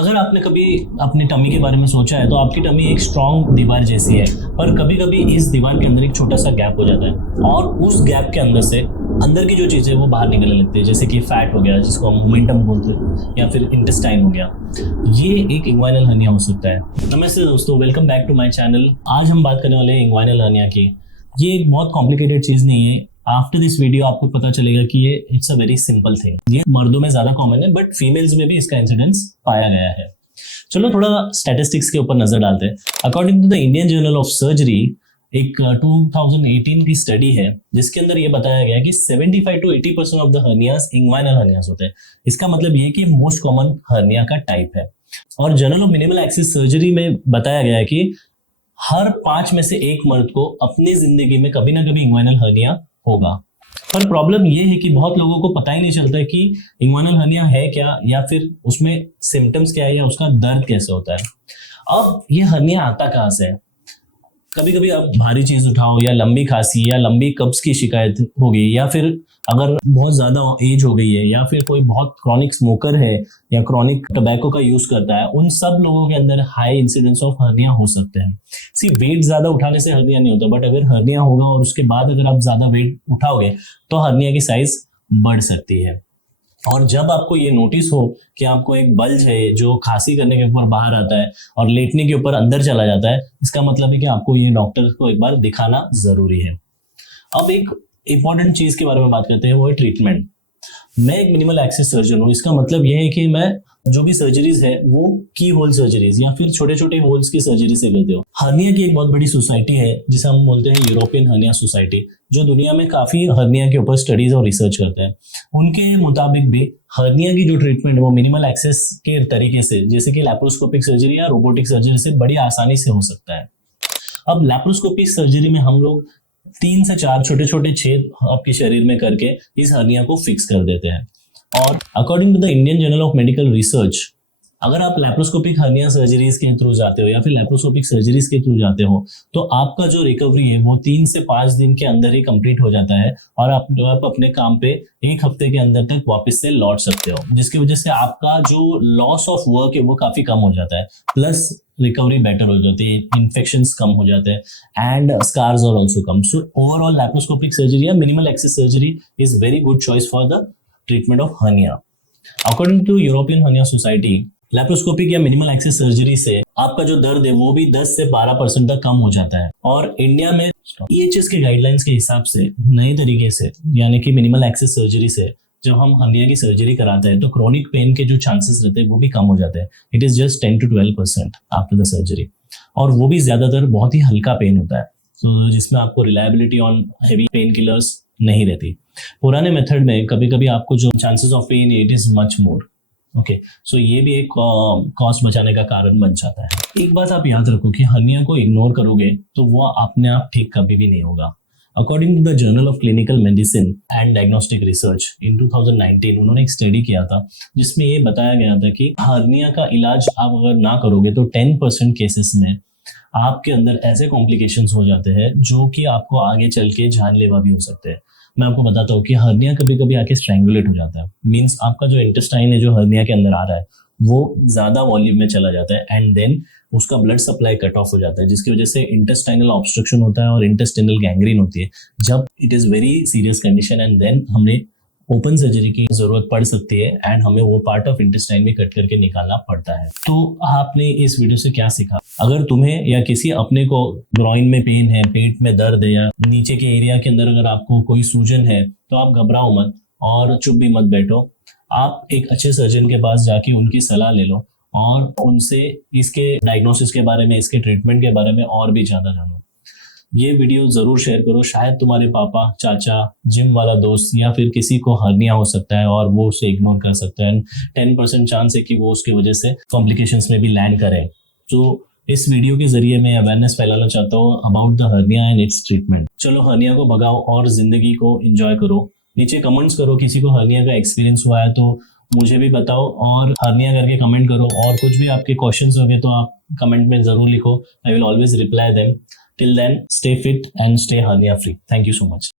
अगर आपने कभी अपनी टमी के बारे में सोचा है तो आपकी टमी एक स्ट्रॉन्ग दीवार जैसी है, पर कभी कभी इस दीवार के अंदर एक छोटा सा गैप हो जाता है और उस गैप के अंदर से अंदर की जो चीज़ें वो बाहर निकलने लगती है, जैसे कि फैट हो गया जिसको हम मोमेंटम बोलते हैं, या फिर इंटेस्टाइन हो गया। ये एक इंग्वाइनल हर्निया हो सकता है। नमस्ते दोस्तों, welcome back to my channel. आज हम बात करने वाले हैं इंग्वाइनल हर्निया की। ये एक बहुत कॉम्प्लिकेटेड चीज़ नहीं है। आफ्टर दिस वीडियो आपको पता चलेगा कि ये it's a very simple thing. ये मर्दों में ज्यादा कॉमन है, बट फीमेल्स में भी इसका इंसिडेंस पाया गया है। चलो थोड़ा स्टैटिस्टिक्स के ऊपर नजर डालते हैं। According to the Indian journal of surgery, एक 2018 की स्टडी है जिसके अंदर ये बताया गया कि 75 to 80% of the hernias inguinal hernias होते हैं। इसका मतलब ये कि मोस्ट कॉमन हर्निया का टाइप है। और journal of minimal access surgery में बताया गया है कि हर 5 में से एक मर्द को अपनी जिंदगी में कभी ना कभी इंग्वाइनल हर्निया होगा। पर प्रॉब्लम ये है कि बहुत लोगों को पता ही नहीं चलता है कि इंग्वाइनल हर्निया है क्या, या फिर उसमें सिम्टम्स क्या है, या उसका दर्द कैसे होता है। अब ये हर्निया आता कहाँ से है? कभी कभी आप भारी चीज उठाओ, या लंबी खांसी, या लंबी कब्ज की शिकायत होगी, या फिर अगर बहुत ज्यादा एज हो गई है, या फिर कोई बहुत क्रॉनिक स्मोकर है या क्रॉनिक टबैको का यूज करता है, उन सब लोगों के अंदर हाई इंसिडेंस ऑफ हर्निया हो सकते हैं। सी वेट ज्यादा उठाने से हर्निया नहीं होता, बट अगर हर्निया होगा और उसके बाद अगर आप ज्यादा वेट उठाओगे तो हर्निया की साइज बढ़ सकती है। और जब आपको ये नोटिस हो कि आपको एक बल्ज है जो खांसी करने के ऊपर बाहर आता है और लेटने के ऊपर अंदर चला जाता है, इसका मतलब है कि आपको ये डॉक्टर को एक बार दिखाना जरूरी है। अब एक इंपॉर्टेंट चीज के बारे में बात करते हैं, वो है ट्रीटमेंट। मैं एक मिनिमल एक्सिस सर्जन हूँ। इसका मतलब यह है कि मैं जो भी सर्जरीज है वो की होल सर्जरीज या फिर छोटे छोटे होल्स की सर्जरी से करते हो। हर्निया की एक बहुत बड़ी सोसाइटी है जिसे हम बोलते हैं यूरोपियन हर्निया सोसाइटी, जो दुनिया में काफी हर्निया के ऊपर स्टडीज और रिसर्च करते हैं। उनके मुताबिक भी हर्निया की जो ट्रीटमेंट है वो मिनिमल एक्सेस के तरीके से, जैसे कि लैप्रोस्कोपिक सर्जरी या रोबोटिक सर्जरी से बड़ी आसानी से हो सकता है। अब लैप्रोस्कोपिक सर्जरी में हम लोग 3 से 4 छोटे छोटे छेद आपके शरीर में करके इस हर्निया को फिक्स कर देते हैं। और according to the Indian journal of medical research, अगर आप लैप्रोस्कोपिक हर्निया सर्जरीज के थ्रू जाते हो या फिर लैप्रोस्कोपिक सर्जरीज के थ्रू जाते हो तो आपका जो रिकवरी है वो 3 से 5 दिन के अंदर ही कंप्लीट हो जाता है, और आप अपने काम पे 1 हफ्ते के अंदर तक वापस से लौट सकते हो, जिसकी वजह से आपका जो लॉस ऑफ वर्क है वो काफी कम हो जाता है, प्लस रिकवरी बेटर हो जाती है, इन्फेक्शंस कम हो जाते हैं, एंड स्कार्स आर आल्सो कम। सो ओवरऑल लैप्रोस्कोपिक सर्जरी या minimal access surgery is very good choice for the treatment of hernia. According to European hernia society, laparoscopic या मिनिमल एक्सिस सर्जरी से आपका जो दर्द है वो भी 10 से 12% तक कम हो जाता है। और इंडिया में EHS के गाइडलाइंस के हिसाब से नए तरीके से, यानी कि मिनिमल एक्सिस सर्जरी से जब हम हर्निया की सर्जरी कराते हैं तो क्रॉनिक पेन के जो चांसेस रहते हैं वो भी कम हो जाते हैं। It is just 10 to 12% after the surgery, और वो भी ज्यादातर बहुत ही हल्का पेन होता है, तो जिसमें आपको reliability on heavy painkillers नहीं रहती। पुराने मेथड में कभी कभी आपको जो chances of pain it is much more. Okay, so ये भी एक कॉस्ट बचाने का कारण बन जाता है। एक बात आप याद रखो कि हर्निया को इग्नोर करोगे तो वो अपने आप ठीक कभी भी नहीं होगा। According to the journal of clinical medicine and diagnostic research in 2019, उन्होंने एक स्टडी किया था जिसमें ये बताया गया था कि हर्निया का इलाज आप अगर ना करोगे तो 10% केसेस में आपके अंदर ऐसे कॉम्प्लिकेशंस हो जाते हैं जो कि आपको आगे चल के जानलेवा भी हो सकते हैं। मैं आपको बताता हूँ कि हर्निया कभी कभी आके स्ट्रैंगुलेट हो जाता है, मीन्स आपका जो इंटेस्टाइन है जो हर्निया के अंदर आ रहा है वो ज्यादा वॉल्यूम में चला जाता है, एंड देन उसका ब्लड सप्लाई कट ऑफ हो जाता है, जिसकी वजह से इंटेस्टाइनल ऑब्स्ट्रक्शन होता है और इंटेस्टाइनल गैंग्रीन होती है। जब it is very serious condition, and then हमने ओपन सर्जरी की जरूरत पड़ सकती है, एंड हमें वो पार्ट ऑफ इंटेस्टाइन भी कट करके निकालना पड़ता है। तो आपने इस वीडियो से क्या सीखा? अगर तुम्हें या किसी अपने को ग्रॉइन में पेन है, पेट में दर्द है, या नीचे के एरिया के अंदर अगर आपको कोई सूजन है तो आप घबराओ मत और चुप भी मत बैठो। आप एक अच्छे सर्जन के पास जाके उनकी सलाह ले लो और उनसे इसके डायग्नोसिस के बारे में, इसके ट्रीटमेंट के बारे में और भी ज्यादा जानो। ये वीडियो जरूर शेयर करो, शायद तुम्हारे पापा, चाचा, जिम वाला दोस्त या फिर किसी को हर्निया हो सकता है और वो उसे इग्नोर कर सकता है। 10% चांस है कि वो उसकी वजह से कॉम्प्लिकेशंस में भी लैंड करे। तो इस वीडियो के जरिए मैं अवेयरनेस फैलाना चाहता हूँ about the hernia and it's treatment. चलो हर्निया को भगाओ और जिंदगी को एंजॉय करो। नीचे कमेंट्स करो, किसी को हर्निया का एक्सपीरियंस हुआ है तो मुझे भी बताओ, और हर्निया करके कमेंट करो, और कुछ भी आपके क्वेश्चंस होंगे तो आप कमेंट में जरूर लिखो। I will always reply them. Till then, stay fit and stay hernia free. Thank you so much.